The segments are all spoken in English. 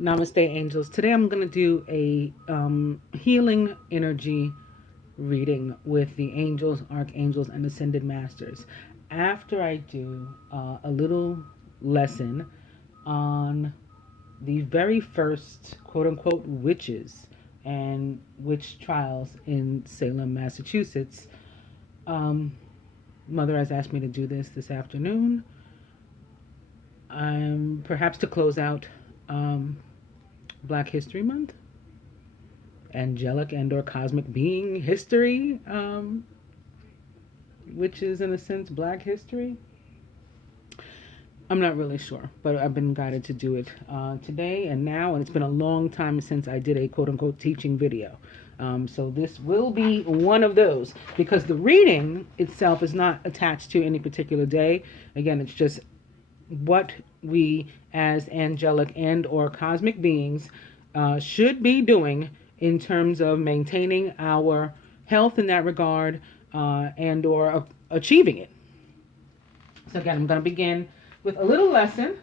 Namaste, angels. Today I'm going to do a healing energy reading with the angels, archangels, and ascended masters. After I do a little lesson on the very first quote unquote witches and witch trials in Salem, Massachusetts, Mother has asked me to do this afternoon. Perhaps to close out Black History Month, angelic and or cosmic being history, which is in a sense Black history. I'm not really sure, but I've been guided to do it today and now, and it's been a long time since I did a quote-unquote teaching video. So this will be one of those, because the reading itself is not attached to any particular day. Again, it's just what we as angelic and or cosmic beings should be doing in terms of maintaining our health in that regard and or achieving it. So again, I'm going to begin with a little lesson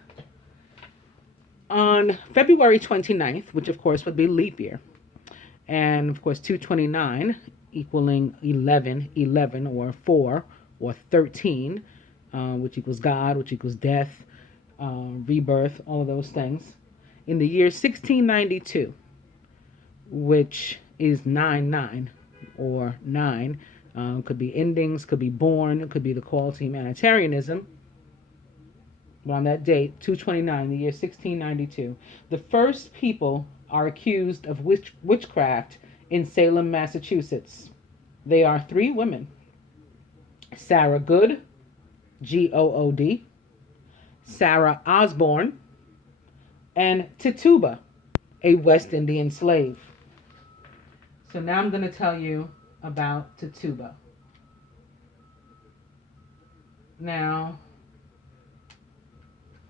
on February 29th, which of course would be leap year. And of course 229 equaling 11 or 4 or 13, which equals God, which equals death, rebirth, all of those things. In the year 1692, which is 9 or 9, could be endings, could be born, it could be the call to humanitarianism. But on that date, 229, the year 1692, the first people are accused of witchcraft in Salem, Massachusetts. They are 3 women: Sarah Good, Good, Sarah Osborne, and Tituba, a West Indian slave. So now I'm going to tell you about Tituba. Now,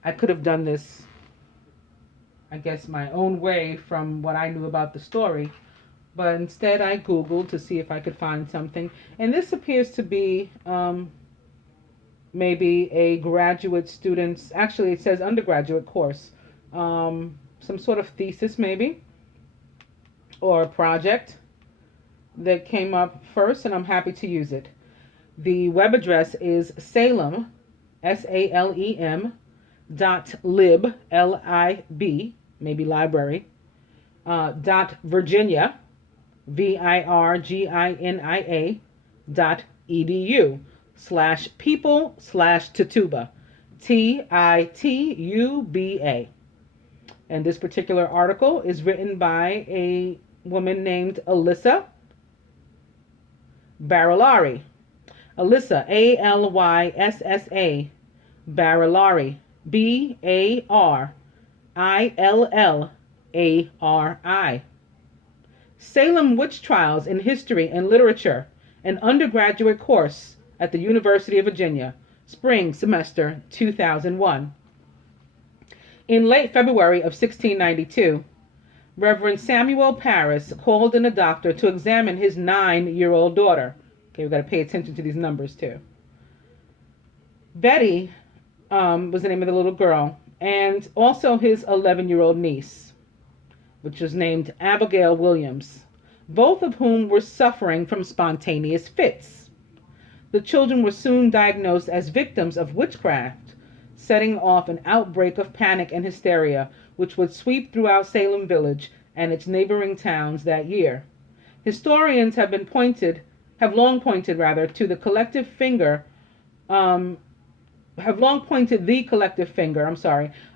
I could have done this, I guess, my own way from what I knew about the story, but instead I Googled to see if I could find something. And this appears to be maybe a graduate student's, actually it says undergraduate course, some sort of thesis maybe, or a project that came up first, and I'm happy to use it. The web address is Salem, SALEM, .lib, LIB, maybe library, .Virginia, VIRGINIA, .edu, /people/Tituba, TITUBA. And this particular article is written by a woman named Alyssa Barilari. Alyssa, ALYSSA, Barilari, BARILLARI. Salem Witch Trials in History and Literature, an undergraduate course at the University of Virginia, spring semester 2001. In late February of 1692, Reverend Samuel Parris called in a doctor to examine his 9-year-old daughter. Okay, we've got to pay attention to these numbers too. Betty was the name of the little girl, and also his 11-year-old niece, which was named Abigail Williams, both of whom were suffering from spontaneous fits. The children were soon diagnosed as victims of witchcraft, setting off an outbreak of panic and hysteria, which would sweep throughout Salem Village and its neighboring towns that year. Historians have long pointed to the collective finger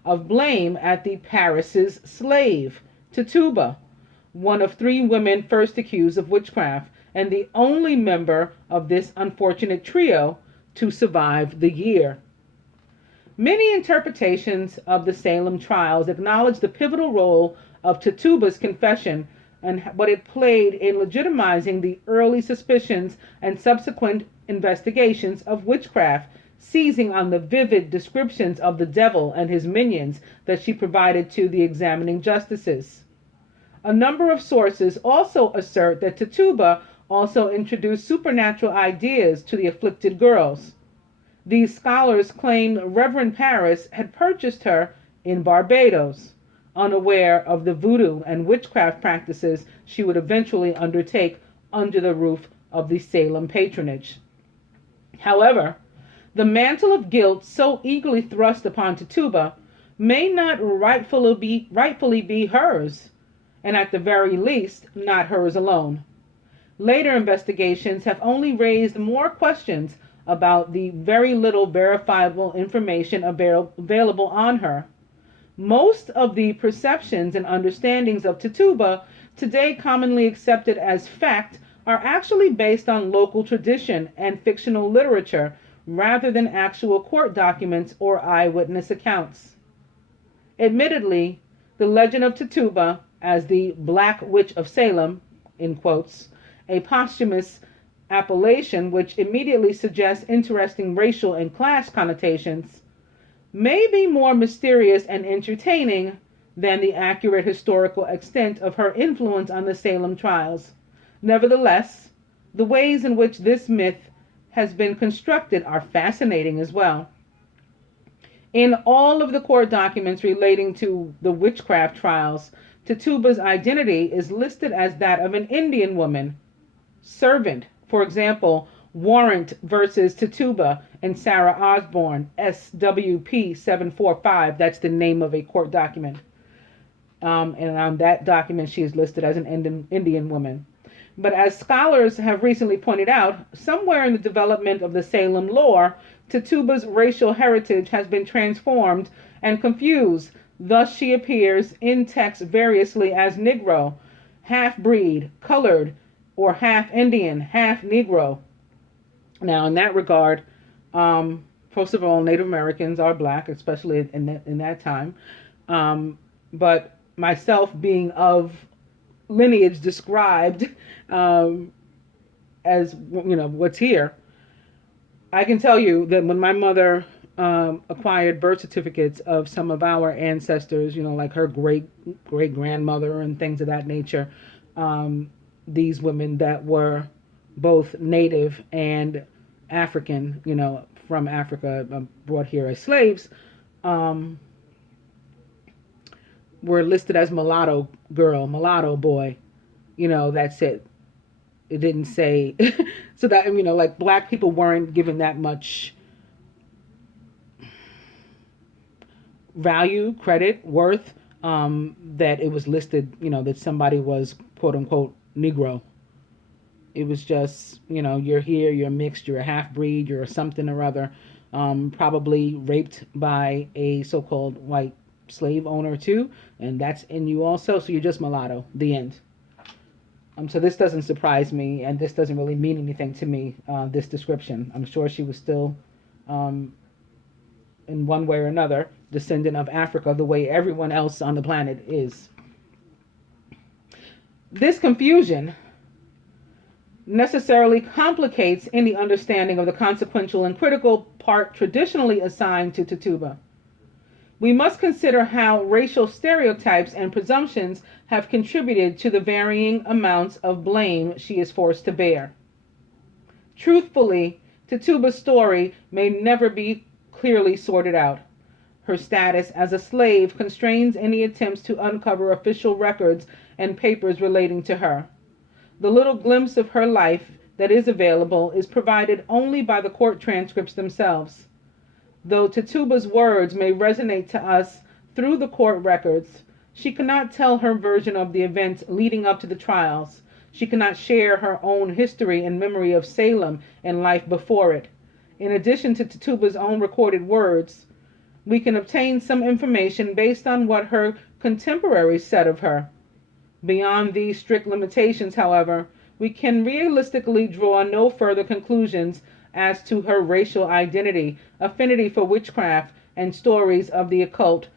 of blame at the Parris's slave, Tituba, one of 3 women first accused of witchcraft, and the only member of this unfortunate trio to survive the year. Many interpretations of the Salem trials acknowledge the pivotal role of Tituba's confession and what it played in legitimizing the early suspicions and subsequent investigations of witchcraft, seizing on the vivid descriptions of the devil and his minions that she provided to the examining justices. A number of sources also assert that Tituba also introduced supernatural ideas to the afflicted girls. These scholars claim Reverend Parris had purchased her in Barbados, unaware of the voodoo and witchcraft practices she would eventually undertake under the roof of the Salem patronage. However, the mantle of guilt so eagerly thrust upon Tituba may not rightfully be hers, and at the very least, not hers alone. Later investigations have only raised more questions about the very little verifiable information available on her. Most of the perceptions and understandings of Tituba, today commonly accepted as fact, are actually based on local tradition and fictional literature rather than actual court documents or eyewitness accounts. Admittedly, the legend of Tituba as the Black Witch of Salem, in quotes, a posthumous appellation which immediately suggests interesting racial and class connotations, may be more mysterious and entertaining than the accurate historical extent of her influence on the Salem trials. Nevertheless, the ways in which this myth has been constructed are fascinating as well. In all of the court documents relating to the witchcraft trials, Tituba's identity is listed as that of an Indian woman, servant. For example, Warrant versus Tituba and Sarah Osborne, SWP 745. That's the name of a court document. And on that document, she is listed as an Indian woman. But as scholars have recently pointed out, somewhere in the development of the Salem lore, Tituba's racial heritage has been transformed and confused. Thus, she appears in text variously as Negro, half-breed, colored, or half-Indian, half-Negro. Now, in that regard, first of all, Native Americans are black, especially in that time. But myself being of lineage described as, what's here, I can tell you that when my mother acquired birth certificates of some of our ancestors, like her great-grandmother and things of that nature, these women that were both native and African, from Africa, brought here as slaves, were listed as mulatto girl, mulatto boy. That's it. It didn't say, so that, like black people weren't given that much value, credit, worth, that it was listed, that somebody was quote unquote Negro. It was just, you're here, you're mixed, you're a half-breed, you're something or other, probably raped by a so-called white slave owner too, and that's in you also, so you're just mulatto, the end. So this doesn't surprise me, and this doesn't really mean anything to me, this description. I'm sure she was still, in one way or another, descendant of Africa, the way everyone else on the planet is. This confusion necessarily complicates any understanding of the consequential and critical part traditionally assigned to Tituba. We must consider how racial stereotypes and presumptions have contributed to the varying amounts of blame she is forced to bear. Truthfully, Tituba's story may never be clearly sorted out. Her status as a slave constrains any attempts to uncover official records and papers relating to her. The little glimpse of her life that is available is provided only by the court transcripts themselves. Though Tituba's words may resonate to us through the court records, she cannot tell her version of the events leading up to the trials. She cannot share her own history and memory of Salem and life before it. In addition to Tituba's own recorded words, we can obtain some information based on what her contemporaries said of her. Beyond these strict limitations, however, we can realistically draw no further conclusions as to her racial identity, affinity for witchcraft, and stories of the occult,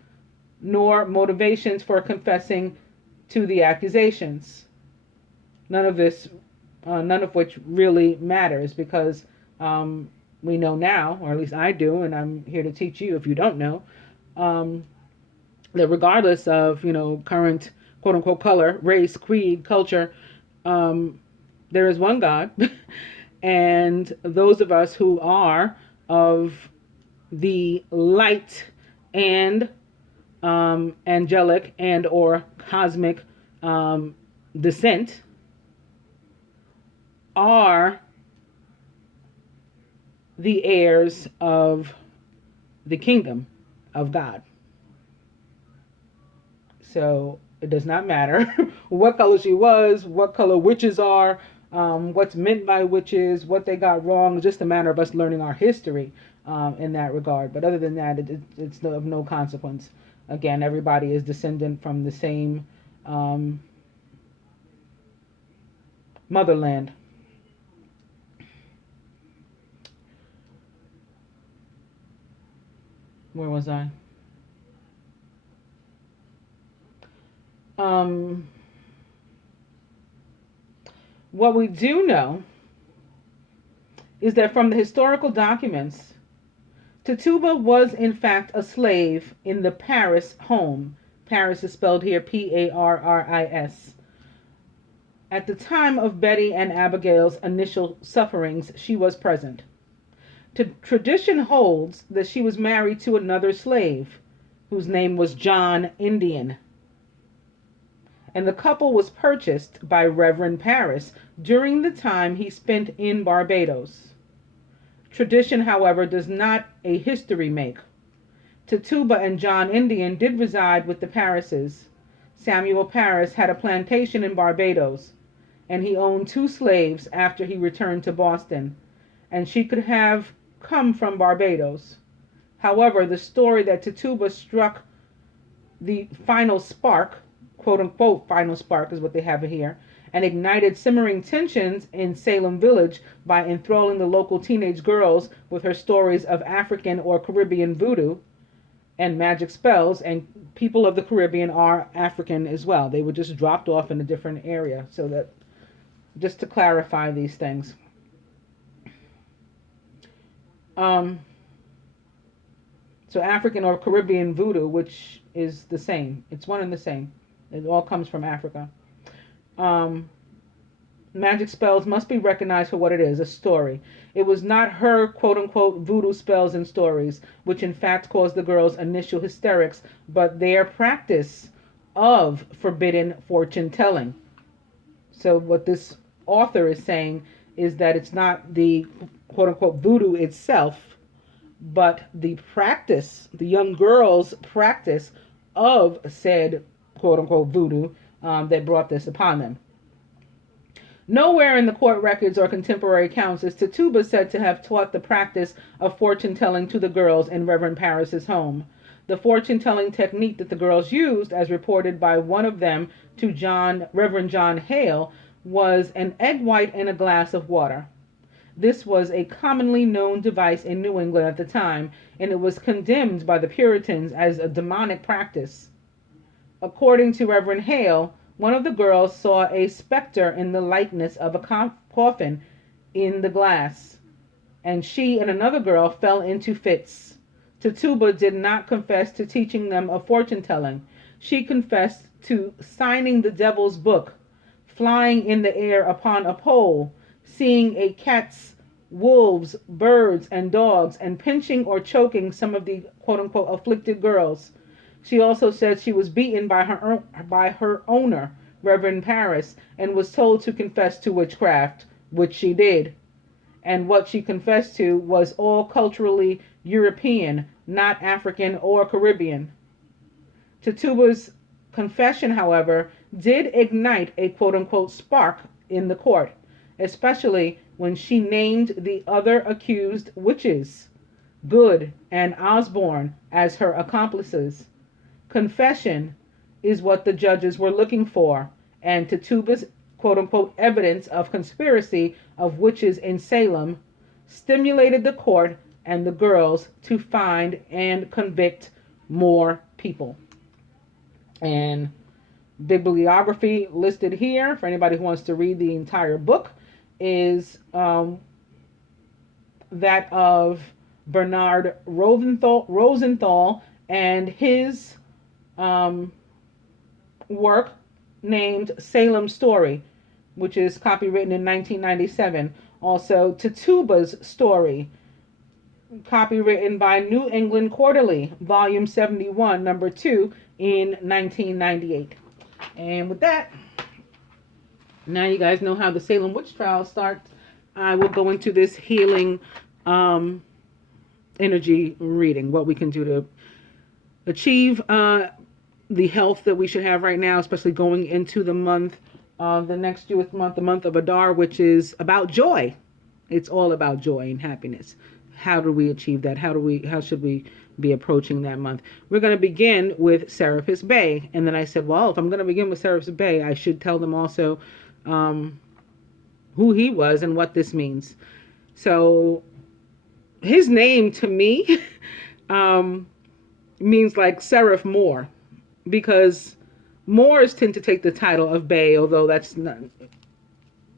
nor motivations for confessing to the accusations. None of which really matters, because we know now, or at least I do, and I'm here to teach you if you don't know, that regardless of current quote-unquote color, race, creed, culture, there is one God. And those of us who are of the light and angelic and or cosmic descent are the heirs of the kingdom of God. So it does not matter what color she was, what color witches are, what's meant by witches, what they got wrong. It's just a matter of us learning our history in that regard. But other than that, it's of no consequence. Again, everybody is descendant from the same motherland. Where was I? Um, what we do know is that from the historical documents, Tituba was in fact a slave in the Paris home. Paris is spelled here Parris. At the time of Betty and Abigail's initial sufferings, she was present. Tradition holds that she was married to another slave, whose name was John Indian, and the couple was purchased by Reverend Paris during the time he spent in Barbados. Tradition, however, does not a history make. Tituba and John Indian did reside with the Parises. Samuel Paris had a plantation in Barbados, and he owned 2 slaves after he returned to Boston, and she could have come from Barbados. However, the story that Tituba struck the final spark, quote unquote final spark is what they have here, and ignited simmering tensions in Salem Village by enthralling the local teenage girls with her stories of African or Caribbean voodoo and magic spells. And people of the Caribbean are African as well. They were just dropped off in a different area. So that, just to clarify these things. So African or Caribbean voodoo, which is the same. It's one and the same. It all comes from Africa. Magic spells must be recognized for what it is, a story. It was not her quote-unquote voodoo spells and stories, which in fact caused the girls' initial hysterics, but their practice of forbidden fortune-telling. So what this author is saying is that it's not the quote-unquote voodoo itself, but the practice, the young girls' practice of said quote-unquote voodoo that brought this upon them. Nowhere in the court records or contemporary accounts is Tituba said to have taught the practice of fortune-telling to the girls in Reverend Paris's home. The fortune-telling technique that the girls used, as reported by one of them to Reverend John Hale, was an egg white in a glass of water. This was a commonly known device in New England at the time, and it was condemned by the Puritans as a demonic practice. According to Reverend Hale, one of the girls saw a specter in the likeness of a coffin in the glass, and she and another girl fell into fits. Tituba did not confess to teaching them of fortune-telling. She confessed to signing the devil's book, flying in the air upon a pole, seeing a cats, wolves, birds, and dogs, and pinching or choking some of the quote-unquote afflicted girls. She also said she was beaten by her owner, Reverend Paris, and was told to confess to witchcraft, which she did. And what she confessed to was all culturally European, not African or Caribbean. Tituba's confession, however, did ignite a quote-unquote spark in the court, especially when she named the other accused witches, Good and Osborne, as her accomplices. Confession is what the judges were looking for, and Tituba's quote-unquote evidence of conspiracy of witches in Salem stimulated the court and the girls to find and convict more people. And bibliography listed here, for anybody who wants to read the entire book, is that of Bernard Rosenthal and his work named Salem Story, which is copywritten in 1997. Also, Tituba's story, copywritten by New England Quarterly, Volume 71, Number 2, in 1998. And with that, now you guys know how the Salem witch trial starts. I will go into this healing energy reading, what we can do to achieve the health that we should have right now, especially going into the month, the next Jewish month, the month of Adar, which is about joy. It's all about joy and happiness. How do we achieve that? How should we be approaching that month? We're going to begin with Serapis Bey. And then I said, well, if I'm going to begin with Serapis Bey, I should tell them also who he was and what this means. So his name to me means like Seraph Moor, because Moors tend to take the title of Bey, although that's not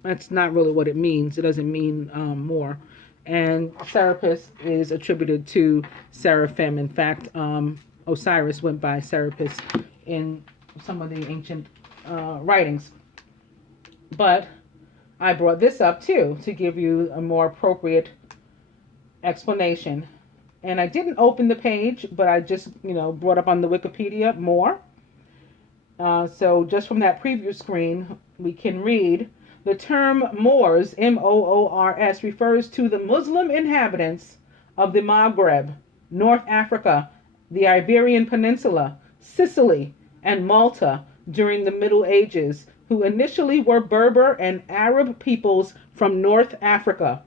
really what it means. It doesn't mean Moor. And Serapis is attributed to Seraphim. In fact, Osiris went by Serapis in some of the ancient writings. But I brought this up too to give you a more appropriate explanation. And I didn't open the page, but I just, brought up on the Wikipedia more. So just from that preview screen, we can read, the term Moors, M-O-O-R-S, refers to the Muslim inhabitants of the Maghreb, North Africa, the Iberian Peninsula, Sicily, and Malta during the Middle Ages, who initially were Berber and Arab peoples from North Africa.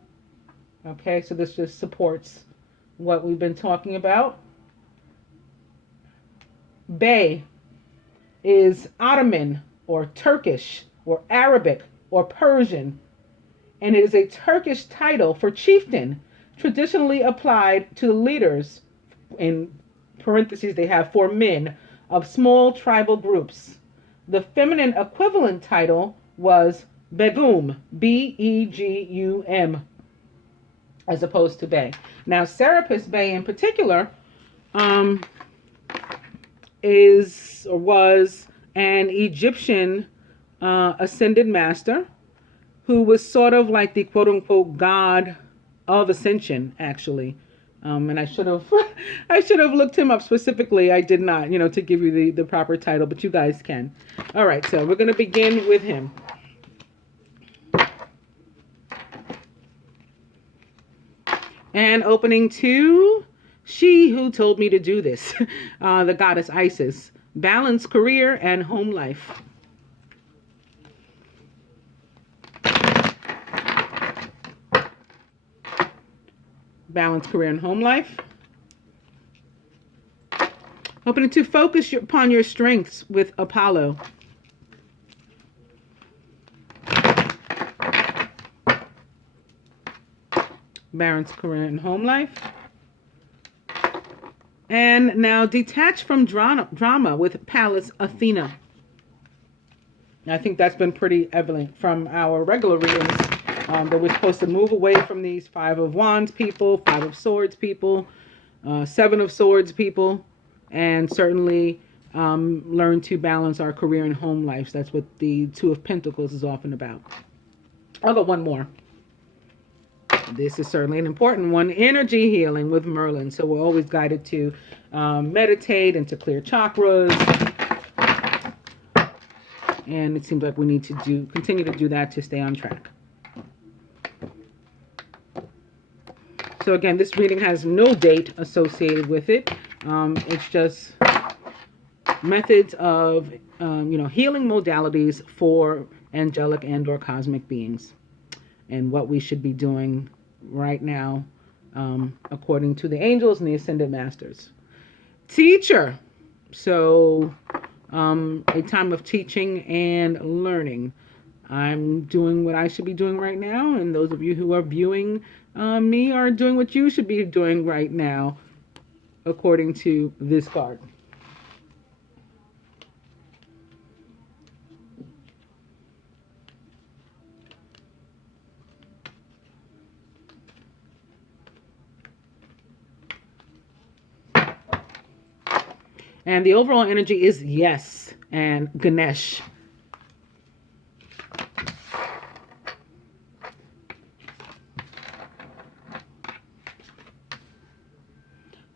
Okay, so this just supports what we've been talking about. Bey is Ottoman or Turkish or Arabic or Persian, and it is a Turkish title for chieftain, traditionally applied to the leaders, in parentheses they have for men, of small tribal groups. The feminine equivalent title was Begum, B-E-G-U-M, as opposed to Bey. Now, Serapis Bey in particular is or was an Egyptian ascended master who was sort of like the quote-unquote god of ascension, actually. And I should have looked him up specifically. I did not, to give you the proper title, but you guys can. All right, so we're going to begin with him. And opening to She Who Told Me to Do This, the goddess Isis. Balance career and home life. Balance career and home life. Opening to focus upon your strengths with Apollo. Balance career and home life. And now detach from drama with Pallas Athena. I think that's been pretty evident from our regular readings, that we're supposed to move away from these 5 of Wands people, 5 of Swords people, 7 of Swords people, and certainly learn to balance our career and home lives. That's what the 2 of Pentacles is often about. I'll go one more. This is certainly an important one. Energy healing with Merlin. So we're always guided to meditate and to clear chakras. And it seems like we need to continue to do that to stay on track. So again, this reading has no date associated with it. It's just methods of, healing modalities for angelic and or cosmic beings, and what we should be doing right now, according to the angels and the ascended masters. Teacher. So a time of teaching and learning. I'm doing what I should be doing right now, and those of you who are viewing me are doing what you should be doing right now, according to this card. And the overall energy is yes and Ganesh.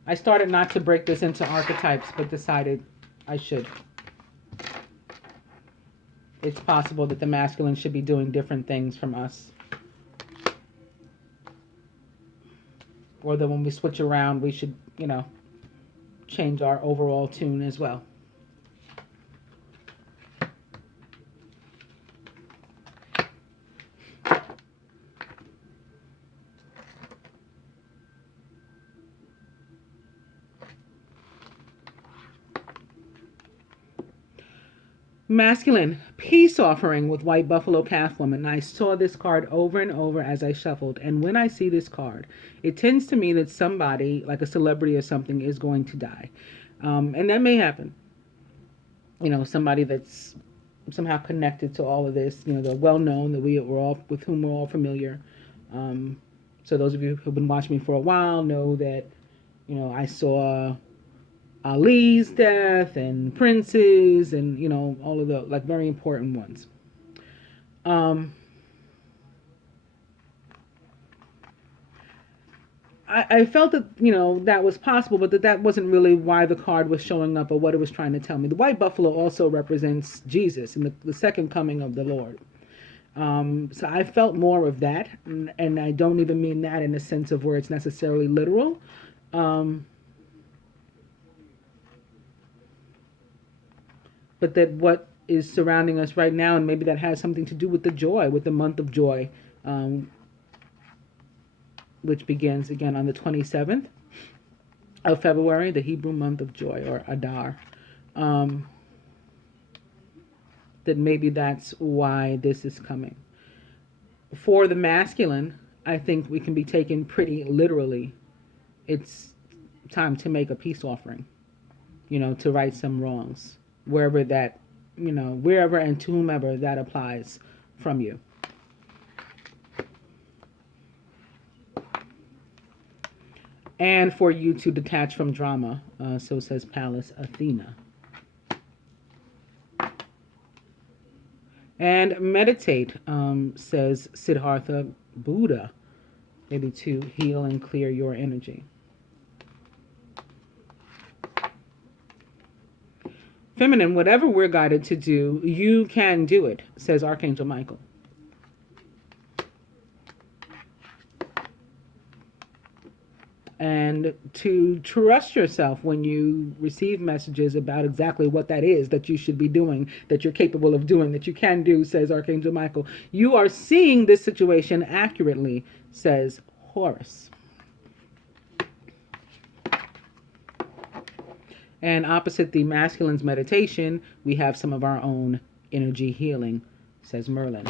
I started not to break this into archetypes, but decided I should. It's possible that the masculine should be doing different things from us. Or that when we switch around, we should, you know, change our overall tune as well. Masculine, peace offering with white buffalo calf woman. I saw this card over and over as I shuffled. And when I see this card, it tends to mean that somebody, like a celebrity or something, is going to die. And that may happen. You know, somebody that's somehow connected to all of this. You know, they're well known, that with whom we're all familiar. So those of you who've been watching me for a while know that, you know, I saw Ali's death and Prince's and, you know, all of the, like, very important ones. I felt that, you know, that was possible, but that wasn't really why the card was showing up or what it was trying to tell me. The white buffalo also represents Jesus and the second coming of the Lord. So I felt more of that, and I don't even mean that in the sense of where it's necessarily literal. But that what is surrounding us right now, and maybe that has something to do with the joy, with the month of joy, which begins again on the 27th of February, the Hebrew month of joy, or Adar. That maybe that's why this is coming. For the masculine, I think we can be taken pretty literally. It's time to make a peace offering, you know, to right some wrongs, wherever that, you know, wherever and to whomever that applies from you. And for you to detach from drama, so says Pallas Athena. And meditate, says Siddhartha Buddha, maybe to heal and clear your energy. Feminine, whatever we're guided to do, you can do it, says Archangel Michael. And to trust yourself when you receive messages about exactly what that is that you should be doing, that you're capable of doing, that you can do, says Archangel Michael. You are seeing this situation accurately, says Horus. And opposite the masculine's meditation, we have some of our own energy healing, says Merlin.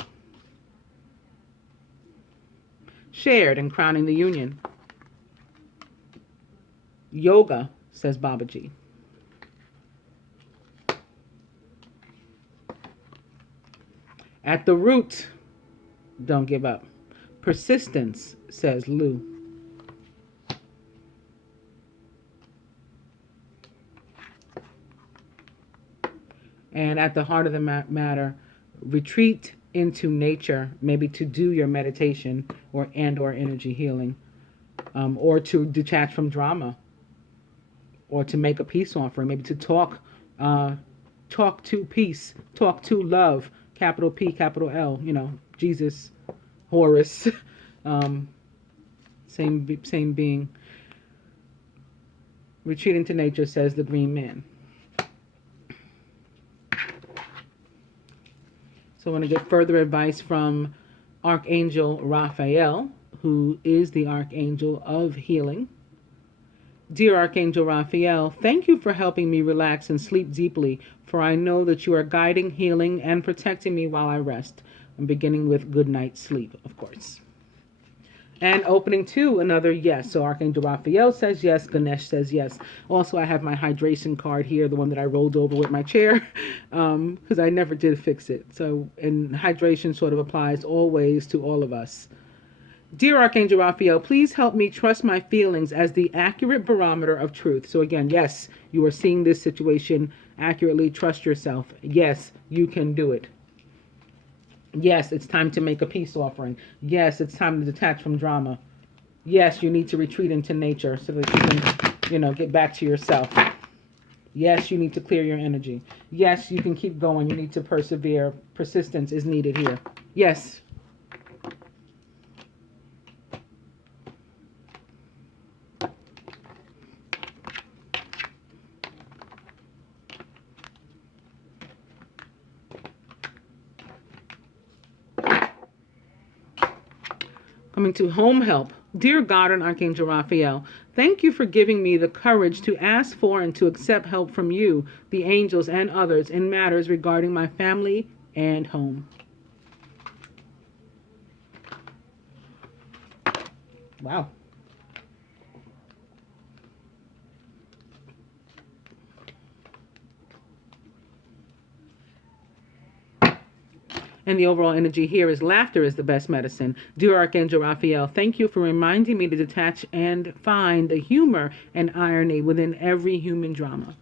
Shared and crowning the union. Yoga, says Babaji. At the root, don't give up. Persistence, says Lou. And at the heart of the matter, retreat into nature, maybe to do your meditation or energy healing, or to detach from drama, or to make a peace offering, maybe to talk to peace, talk to love, capital P, capital L, you know, Jesus, Horus, same being. Retreat into nature, says the Green Man. So I want to get further advice from Archangel Raphael, who is the Archangel of Healing. Dear Archangel Raphael, thank you for helping me relax and sleep deeply, for I know that you are guiding, healing, and protecting me while I rest. I'm beginning with good night's sleep, of course. And opening to another yes. So Archangel Raphael says yes. Ganesh says yes. Also, I have my hydration card here, the one that I rolled over with my chair, because I never did fix it. So, and hydration sort of applies always to all of us. Dear Archangel Raphael, please help me trust my feelings as the accurate barometer of truth. So again, yes, you are seeing this situation accurately. Trust yourself. Yes, you can do it. Yes, it's time to make a peace offering. Yes, it's time to detach from drama. Yes, you need to retreat into nature so that you can get back to yourself. Yes, you need to clear your energy. Yes, you can keep going. You need to persevere. Persistence is needed here. Yes. Coming to home help. Dear God and Archangel Raphael, thank you for giving me the courage to ask for and to accept help from you, the angels, and others in matters regarding my family and home. Wow. And the overall energy here is laughter is the best medicine. Dear Archangel Raphael, thank you for reminding me to detach and find the humor and irony within every human drama.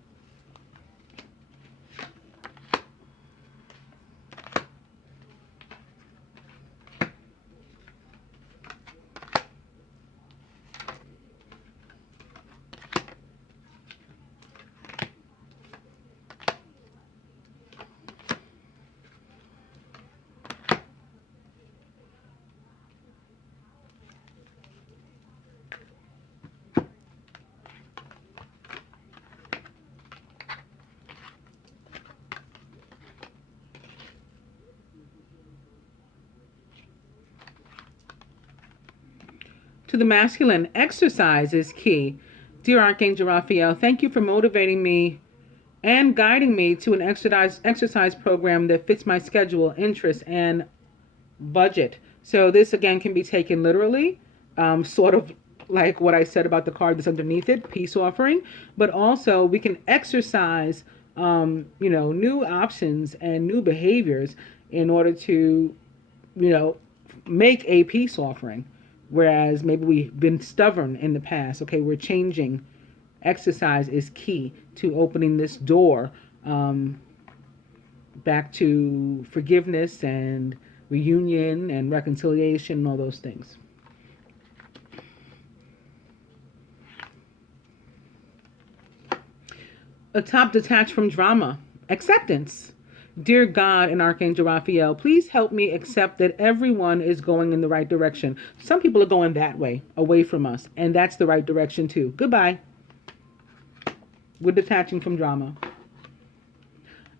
To the masculine, exercise is key. Dear Archangel Raphael, thank you for motivating me and guiding me to an exercise program that fits my schedule, interests, and budget. So this again can be taken literally, sort of like what I said about the card that's underneath it, peace offering, but also we can exercise, new options and new behaviors in order to, make a peace offering. Whereas maybe we've been stubborn in the past. Okay, we're changing. Exercise is key to opening this door back to forgiveness and reunion and reconciliation and all those things. Atop detached from drama. Acceptance. Dear God and Archangel Raphael, please help me accept that everyone is going in the right direction. Some people are going that way, away from us, and that's the right direction too. Goodbye. We're detaching from drama.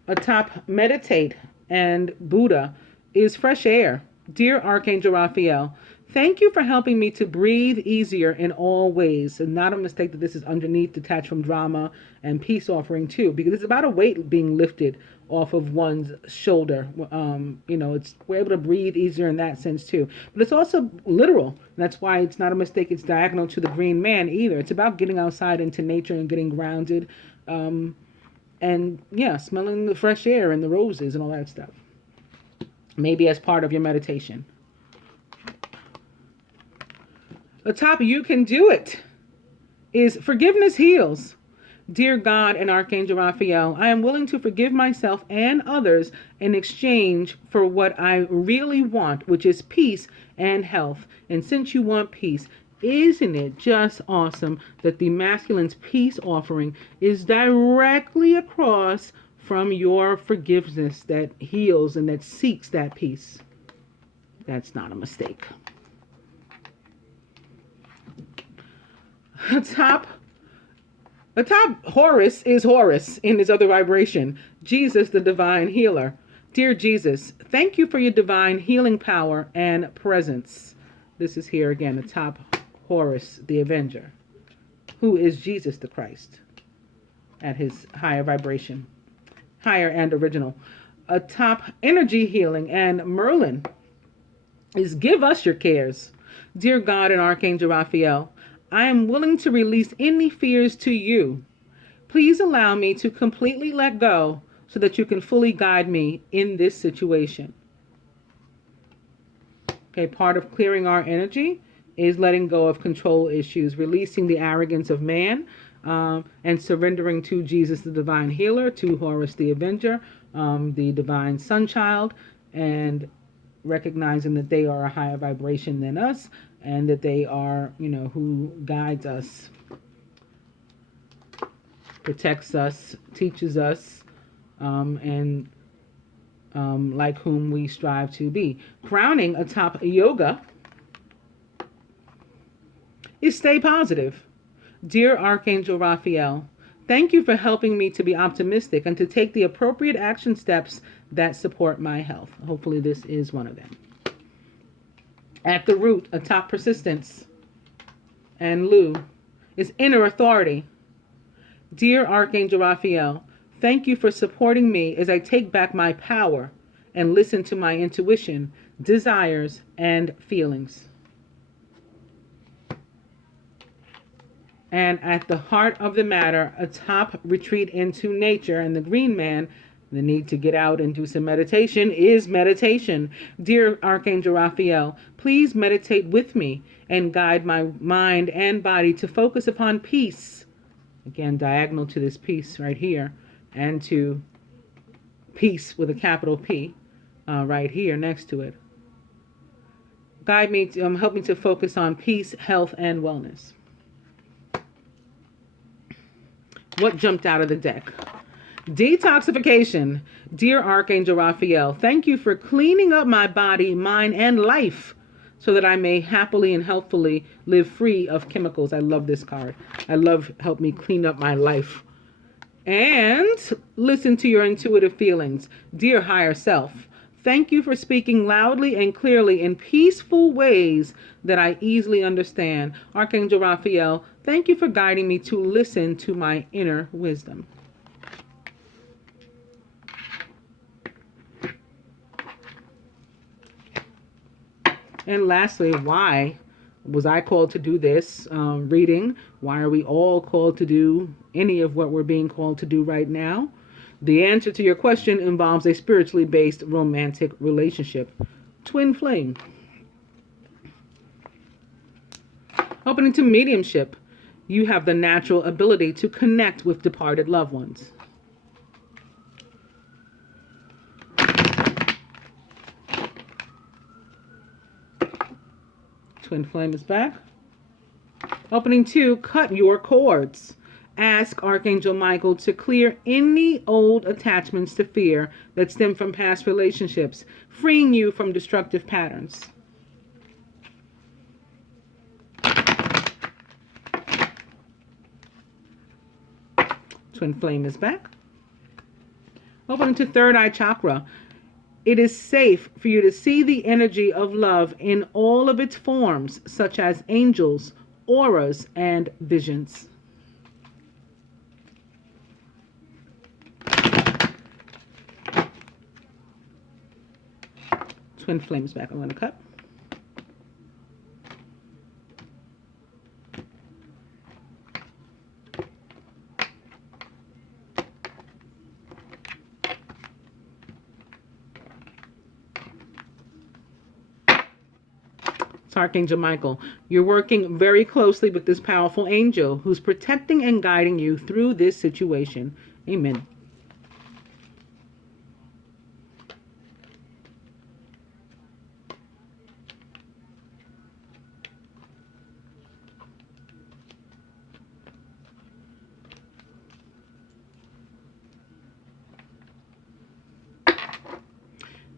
Atop meditate and Buddha is fresh air. Dear Archangel Raphael, thank you for helping me to breathe easier in all ways. And not a mistake that this is underneath detached from drama and peace offering too, because it's about a weight being lifted off of one's shoulder. We're able to breathe easier in that sense too. But it's also literal. That's why it's not a mistake. It's diagonal to the green man either. It's about getting outside into nature and getting grounded. And yeah, smelling the fresh air and the roses and all that stuff. Maybe as part of your meditation. Atop you can do it is forgiveness heals. Dear God and Archangel Raphael, I am willing to forgive myself and others in exchange for what I really want, which is peace and health. And since you want peace, isn't it just awesome that the masculine's peace offering is directly across from your forgiveness that heals and that seeks that peace? That's not a mistake. Atop Horus is Horus in his other vibration. Jesus, the divine healer. Dear Jesus, thank you for your divine healing power and presence. This is here again, atop Horus, the Avenger, who is Jesus the Christ at his higher vibration, higher and original. Atop energy healing and Merlin is give us your cares. Dear God and Archangel Raphael, I am willing to release any fears to you. Please allow me to completely let go so that you can fully guide me in this situation. Okay, part of clearing our energy is letting go of control issues, releasing the arrogance of man, and surrendering to Jesus, the divine healer, to Horus, the Avenger, the divine sunchild, and recognizing that they are a higher vibration than us, and that they are, who guides us protects us, teaches us, and like whom we strive to be. Crowning atop yoga is stay positive. Dear Archangel Raphael, thank you for helping me to be optimistic and to take the appropriate action steps that support my health. Hopefully this is one of them. At the root, atop persistence and Lu, is inner authority. Dear Archangel Raphael, thank you for supporting me as I take back my power and listen to my intuition, desires, and feelings. And at the heart of the matter, atop retreat into nature, and the green man, the need to get out and do some meditation is meditation. Dear Archangel Raphael, please meditate with me and guide my mind and body to focus upon peace. Again, diagonal to this peace right here, and to peace with a capital P right here next to it. Guide me, help me to focus on peace, health, and wellness. What jumped out of the deck? Detoxification. Dear Archangel Raphael, thank you for cleaning up my body, mind, and life so that I may happily and healthfully live free of chemicals. I love this card. I love help me clean up my life. And listen to your intuitive feelings. Dear higher self, thank you for speaking loudly and clearly in peaceful ways that I easily understand. Archangel Raphael, thank you for guiding me to listen to my inner wisdom. And lastly, why was I called to do this reading? Why are we all called to do any of what we're being called to do right now? The answer to your question involves a spiritually based romantic relationship. Twin flame. Opening to mediumship. You have the natural ability to connect with departed loved ones. Twin flame is back. Opening 2, cut your cords. Ask Archangel Michael to clear any old attachments to fear that stem from past relationships, freeing you from destructive patterns. Twin flame is back. Opening to third eye chakra. It is safe for you to see the energy of love in all of its forms, such as angels, auras, and visions. Twin flames back. I'm going to cut. It's Archangel Michael. You're working very closely with this powerful angel who's protecting and guiding you through this situation. Amen.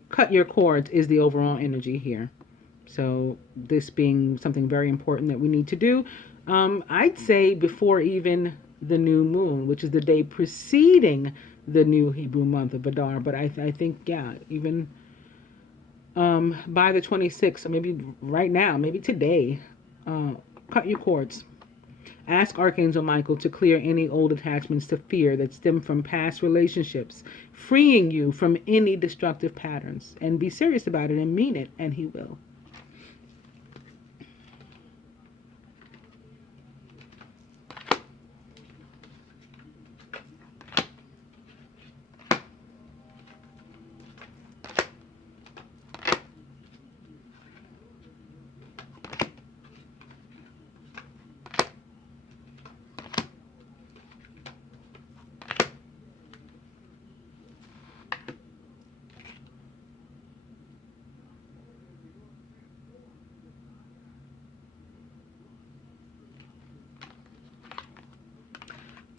Cut your cords is the overall energy here. So this being something very important that we need to do, I'd say before even the new moon, which is the day preceding the new Hebrew month of Adar. But I think, yeah, even by the 26th, or maybe right now, maybe today, cut your cords. Ask Archangel Michael to clear any old attachments to fear that stem from past relationships, freeing you from any destructive patterns. And be serious about it and mean it, and he will.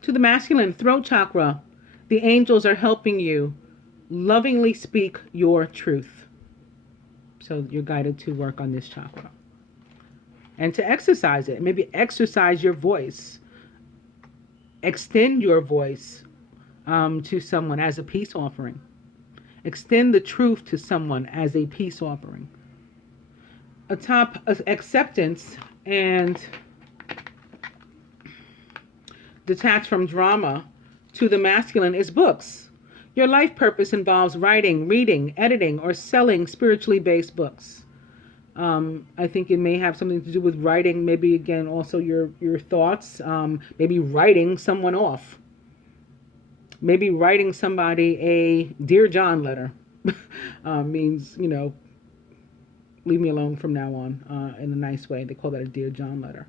To the masculine, throat chakra, the angels are helping you lovingly speak your truth. So you're guided to work on this chakra. And to exercise it. Maybe exercise your voice. Extend your voice to someone as a peace offering. Extend the truth to someone as a peace offering. Atop acceptance and detached from drama, to the masculine is books. Your life purpose involves writing, reading, editing, or selling spiritually based books. I think it may have something to do with writing, maybe again also your thoughts, maybe writing someone off. Maybe writing somebody a Dear John letter means, leave me alone from now on, in a nice way. They call that a Dear John letter.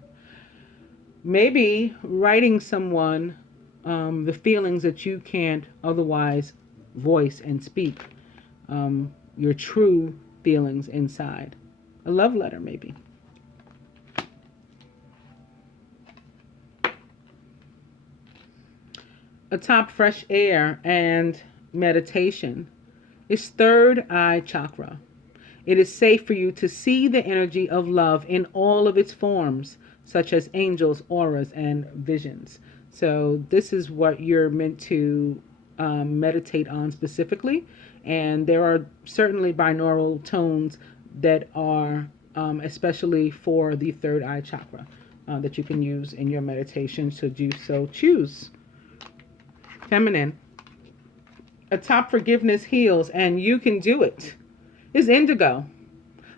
Maybe writing someone the feelings that you can't otherwise voice and speak, your true feelings inside. A love letter, maybe. Atop fresh air and meditation is third eye chakra. It is safe for you to see the energy of love in all of its forms, such as angels, auras, and visions. So this is what you're meant to meditate on specifically. And there are certainly binaural tones that are especially for the third eye chakra that you can use in your meditation, should you so choose. Feminine. Atop forgiveness heals, and you can do it, is indigo.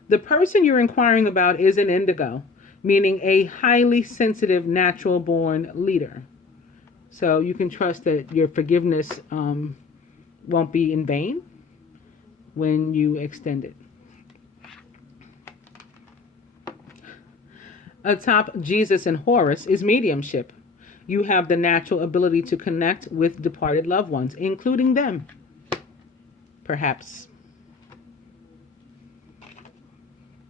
The person you're inquiring about is an indigo, meaning a highly sensitive, natural-born leader. So you can trust that your forgiveness won't be in vain when you extend it. Atop Jesus and Horus is mediumship. You have the natural ability to connect with departed loved ones, including them, perhaps.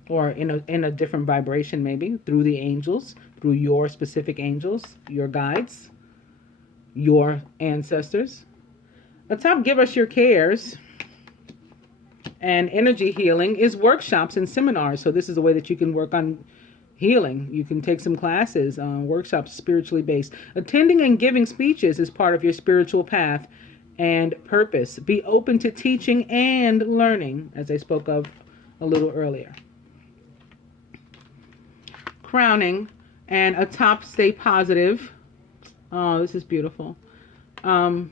Or in a different vibration, maybe, through the angels, through your specific angels, your guides, your ancestors. Atop Give Us Your Cares and energy healing is workshops and seminars. So this is a way that you can work on healing. You can take some classes, workshops spiritually based. Attending and giving speeches is part of your spiritual path and purpose. Be open to teaching and learning, as I spoke of a little earlier. Crowning and atop stay positive. Oh, this is beautiful. And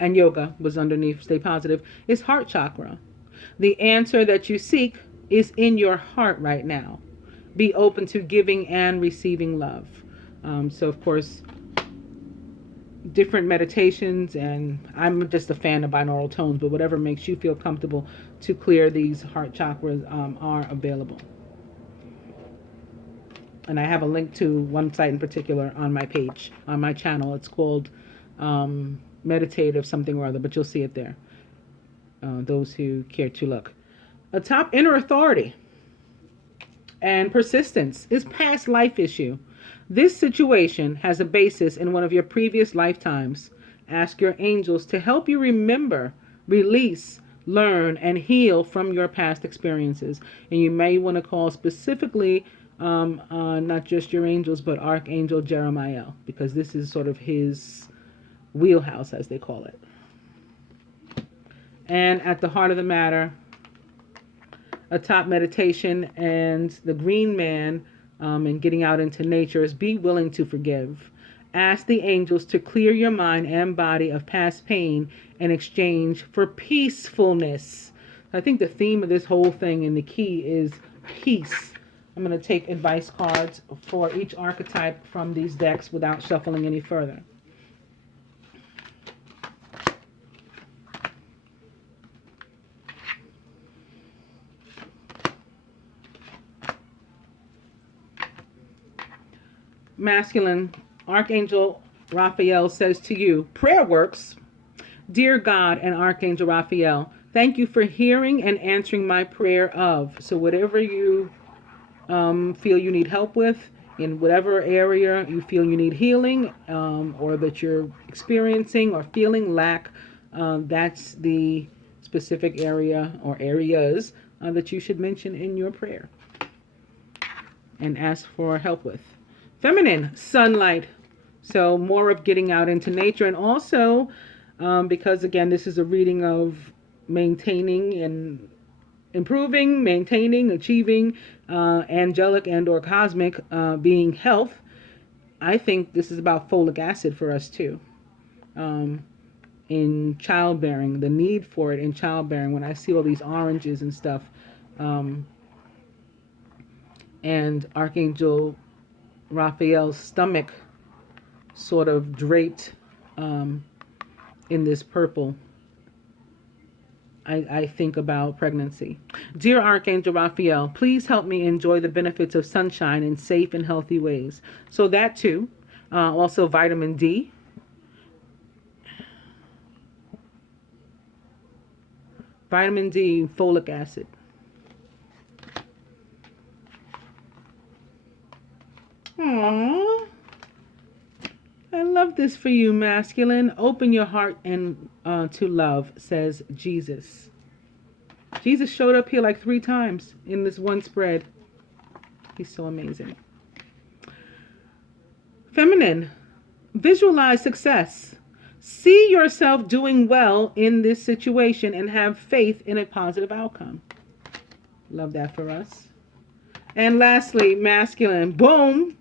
yoga was underneath stay positive, is heart chakra. The answer that you seek is in your heart right now. Be open to giving and receiving love. So, of course, different meditations, and I'm just a fan of binaural tones, but whatever makes you feel comfortable to clear these heart chakras are available. And I have a link to one site in particular on my page, on my channel. It's called Meditative something or other, but you'll see it there, those who care to look. Atop inner authority and persistence is past life issue. This situation has a basis in one of your previous lifetimes. Ask your angels to help you remember, release, learn, and heal from your past experiences. And you may want to call specifically not just your angels, but Archangel Jeremiah, because this is sort of his wheelhouse, as they call it. And at the heart of the matter, atop meditation and the green man and getting out into nature is be willing to forgive. Ask the angels to clear your mind and body of past pain in exchange for peacefulness. I think the theme of this whole thing and the key is peace. I'm going to take advice cards for each archetype from these decks without shuffling any further. Masculine, Archangel Raphael says to you, prayer works. Dear God and Archangel Raphael, thank you for hearing and answering my prayer of. So whatever you feel you need help with, in whatever area you feel you need healing, or that you're experiencing or feeling lack. That's the specific area or areas that you should mention in your prayer and ask for help with. Feminine, sunlight. So more of getting out into nature, and also because again, this is a reading of maintaining and improving, maintaining, achieving angelic and or cosmic being health. I think this is about folic acid for us too. In childbearing, the need for it in childbearing. When I see all these oranges and stuff, and Archangel Raphael's stomach sort of draped in this purple, I think about pregnancy. Dear Archangel Raphael, please help me enjoy the benefits of sunshine in safe and healthy ways. So that too. Also vitamin D. Vitamin D, folic acid. Aww. I love this for you, masculine. Open your heart and to love, says Jesus. Jesus showed up here like 3 times in this one spread. He's so amazing. Feminine, visualize success. See yourself doing well in this situation and have faith in a positive outcome. Love that for us. And lastly, masculine, boom.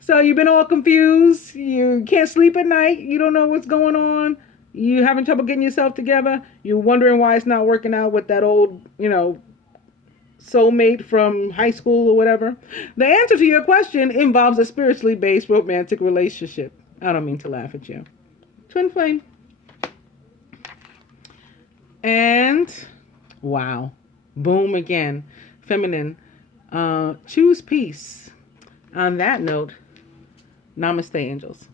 So you've been all confused. You can't sleep at night. You don't know what's going on. You having trouble getting yourself together. You're wondering why it's not working out with that old, soulmate from high school or whatever. The answer to your question involves a spiritually based romantic relationship. I don't mean to laugh at you. Twin flame. And wow. Boom again. Feminine. Choose peace. On that note, namaste, angels.